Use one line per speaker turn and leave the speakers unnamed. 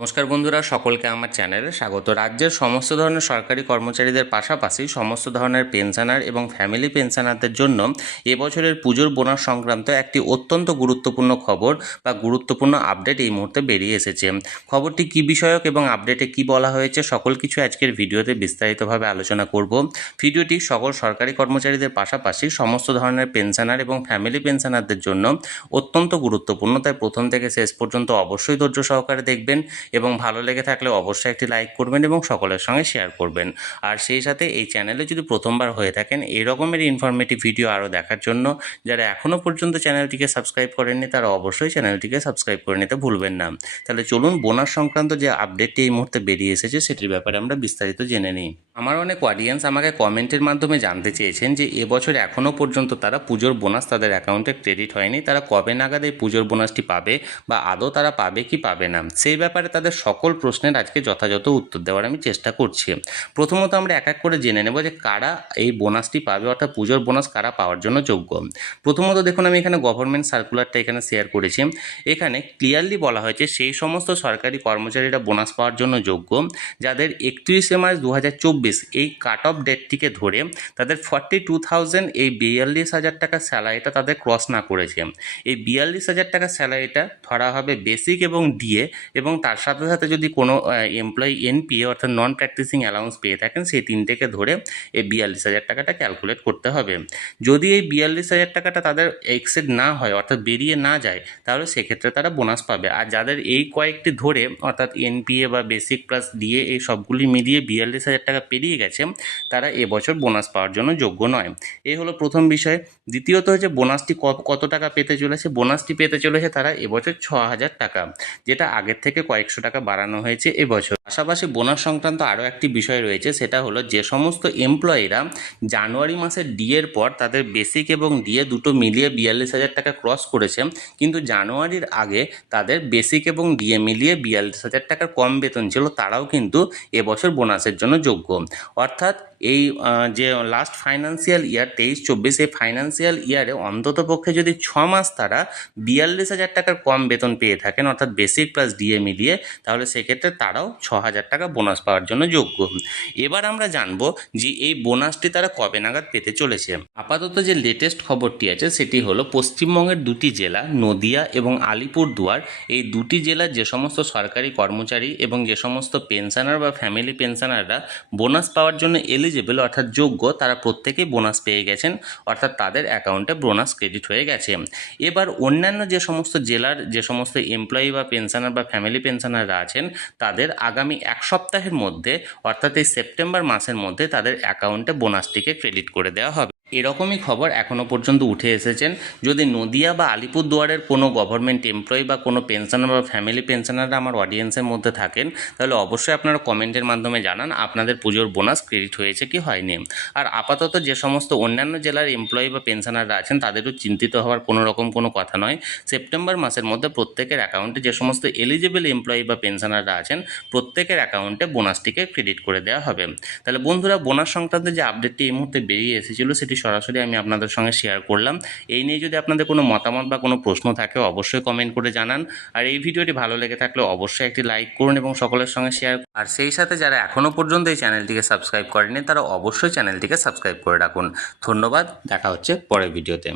নমস্কার বন্ধুরা, সকলকে আমার চ্যানেলে স্বাগত। রাজ্যের সমস্ত ধরনের সরকারি কর্মচারীদের পাশাপাশি সমস্ত ধরনের পেনশনার এবং ফ্যামিলি পেনশনারদের জন্য এবছরের পুজোর বোনাস সংক্রান্ত একটি অত্যন্ত গুরুত্বপূর্ণ খবর বা গুরুত্বপূর্ণ আপডেট এই মুহূর্তে বেরিয়ে এসেছে। খবরটি কী বিষয়ক এবং আপডেটে কি বলা হয়েছে সকল কিছু আজকের ভিডিওতে বিস্তারিতভাবে আলোচনা করব। ভিডিওটি সকল সরকারি কর্মচারীদের পাশাপাশি সমস্ত ধরনের পেনশনার এবং ফ্যামিলি পেনশনারদের জন্য অত্যন্ত গুরুত্বপূর্ণ। তাই প্রথম থেকে শেষ পর্যন্ত অবশ্যই ধৈর্য সহকারে দেখবেন। এবং ভালো লেগে থাকলে অবশ্যই একটি লাইক করবেন এবং সকলের সঙ্গে শেয়ার করবেন। আর সেই সাথে এই চ্যানেলে যদি প্রথমবার হয়ে থাকেন, এই রকমের ইনফরমেটিভ ভিডিও আরও দেখার জন্য যারা এখনও পর্যন্ত চ্যানেলটিকে সাবস্ক্রাইব করেননি, তারা অবশ্যই চ্যানেলটিকে সাবস্ক্রাইব করে নিতে ভুলবেন না। তাহলে চলুন বোনাস সংক্রান্ত যে আপডেটটি এই মুহূর্তে বেরিয়ে এসেছে, সেটির ব্যাপারে আমরা বিস্তারিত জেনে নিই। আমার অনেক অডিয়েন্স আমাকে কমেন্টের মাধ্যমে জানতে চেয়েছেন যে এবছর এখনও পর্যন্ত তারা পুজোর বোনাস তাদের অ্যাকাউন্টে ক্রেডিট হয়নি, তারা কবে নাগাদ এই পুজোর বোনাসটি পাবে বা আদৌ তারা পাবে কি পাবে না? সেই ব্যাপারে তাদের সকল প্রশ্নের আজকে যথাযথ উত্তর দেওয়ার আমি চেষ্টা করছি। প্রথমত আমরা এক এক করে জেনে নেব যে কারা এই বোনাসটি পাবে অর্থাৎ পুজোর বোনাস কারা পাওয়ার জন্য যোগ্য। প্রথমত দেখুন, আমি এখানে গভর্নমেন্ট সার্কুলারটা এখানে শেয়ার করেছি। এখানে ক্লিয়ারলি বলা হয়েছে সেই সমস্ত সরকারি কর্মচারীরা বোনাস পাওয়ার জন্য যোগ্য। যাদের একত্রিশে মার্চ দু হাজার চব্বিশ এই কাট অফ ডেটটিকে ধরে তাদের ফর্টি টু থাউজেন্ড এই বিয়াল্লিশ হাজার টাকা স্যালারিটা তাদের ক্রস না করেছে। এই বিয়াল্লিশ হাজার টাকা স্যালারিটা ধরা হবে বেসিক এবং ডিএ এবং তার সাথে সাথে যদি কোনো এমপ্লয়ি এনপিএ অর্থাৎ নন প্র্যাকটিসিং অ্যালাউন্স পেয়ে থাকেন, সেই তিনটেকে ধরে এই বিয়াল্লিশ হাজার টাকাটা ক্যালকুলেট করতে হবে। যদি এই বিয়াল্লিশ হাজার টাকাটা তাদের এক্সেড না হয়, অর্থাৎ বেরিয়ে না যায়, তাহলে সেক্ষেত্রে তারা বোনাস পাবে। আর যাদের এই কয়েকটি ধরে, অর্থাৎ এনপিএ বা বেসিক প্লাস ডিএ এই সবগুলি মিলিয়ে বিয়াল্লিশ হাজার টাকা পেরিয়ে গেছে, তারা এবছর বোনাস পাওয়ার জন্য যোগ্য নয়। এই হলো প্রথম বিষয়। দ্বিতীয়ত হচ্ছে বোনাসটি কত টাকা পেতে চলেছে? বোনাসটি পেতে চলেছে তারা এবছর ছ হাজার টাকা, যেটা আগের থেকে কয়েকশো টাকা বাড়ানো হয়েছে এবছর পাশাপাশি বোনাস সংক্রান্ত আরও একটি বিষয় রয়েছে, সেটা হলো যে সমস্ত এমপ্লয়িরা জানুয়ারি মাসের ডিএর পর তাদের বেসিক এবং ডিএ দুটো মিলিয়ে বিয়াল্লিশ হাজার টাকা ক্রস করেছে, কিন্তু জানুয়ারির আগে তাদের বেসিক এবং ডিএ মিলিয়ে বিয়াল্লিশ হাজার টাকার কম বেতন ছিল, তারাও কিন্তু এবছর বোনাসের জন্য যোগ্য। অর্থাৎ এই যে লাস্ট ফাইন্যান্সিয়াল ইয়ার তেইশ, চব্বিশ, এই ফাইন্যান্সিয়াল ইয়ারে অন্তত পক্ষে যদি ছ মাস তারা বিয়াল্লিশ হাজার টাকার কম বেতন পেয়ে থাকেন, অর্থাৎ বেসিক প্লাস ডিএ মিলিয়ে, তাহলে সেক্ষেত্রে তারাও ছ হাজার টাকা বোনাস পাওয়ার জন্য যোগ্য। এবার আমরা জানব যে এই বোনাসটি তারা কবে নাগাদ পেতে চলেছে। আপাতত যে লেটেস্ট খবরটি আছে, সেটি হলো পশ্চিমবঙ্গের দুটি জেলা, নদিয়া এবং আলিপুরদুয়ার। এই দুটি জেলার যে সমস্ত সরকারি কর্মচারী এবং যে সমস্ত পেনশনার বা ফ্যামিলি পেনশনাররা বোনাস পাওয়ার জন্য এলিজেবল অর্থাৎ যোগ্য, তারা প্রত্যেকেই বোনাস পেয়ে গেছেন, অর্থাৎ তাদের অ্যাকাউন্টে বোনাস ক্রেডিট হয়ে গেছে। এবার অন্যান্য যে সমস্ত জেলার যে সমস্ত এমপ্লয়ি বা পেনশনার বা ফ্যামিলি পেনশনাররা আছেন, তাদের আগামী এক সপ্তাহের মধ্যে, অর্থাৎ এই সেপ্টেম্বর মাসের মধ্যে তাদের অ্যাকাউন্টে বোনাসটিকে ক্রেডিট করে দেওয়া হবে। এরকমই খবর এখনও পর্যন্ত উঠে এসেছেন। যদি নদিয়া বা আলিপুরদুয়ারের কোনো গভর্নমেন্ট এমপ্লয়ি বা কোনো পেনশনার বা ফ্যামিলি পেনশনাররা আমার অডিয়েন্সের মধ্যে থাকেন, তাহলে অবশ্যই আপনারা কমেন্টের মাধ্যমে জানান, আপনাদের পুজোর বোনাস ক্রেডিট হয়েছে কি হয়নি। আর আপাতত যে সমস্ত অন্যান্য জেলার এমপ্লয়ি বা পেনশনাররা আছেন, তাদেরও চিন্তিত হওয়ার কোনো রকম কোনো কথা নয়। সেপ্টেম্বর মাসের মধ্যে প্রত্যেকের অ্যাকাউন্টে যে সমস্ত এলিজিবল এমপ্লয়ি বা পেনশনাররা আছেন, প্রত্যেকের অ্যাকাউন্টে বোনাসটিকে ক্রেডিট করে দেওয়া হবে। তাহলে বন্ধুরা বোনাস সংক্রান্ত যে আপডেটটি এই মুহূর্তে বেরিয়ে এসেছিল, সেটি সরাসরি আমি আপনাদের সঙ্গে শেয়ার করলাম। এই নিয়ে যদি আপনাদের কোনো মতামত বা কোনো প্রশ্ন থাকে, অবশ্যই কমেন্ট করে জানান। আর এই ভিডিওটি ভালো লেগে থাকলে অবশ্যই একটি লাইক করুন এবং সকলের সঙ্গে শেয়ার আর সেই সাথে যারা এখনও পর্যন্ত এই চ্যানেলটিকে সাবস্ক্রাইব করেনি তারা অবশ্যই চ্যানেলটিকে সাবস্ক্রাইব করে রাখুন। ধন্যবাদ, দেখা হচ্ছে পরের ভিডিওতে।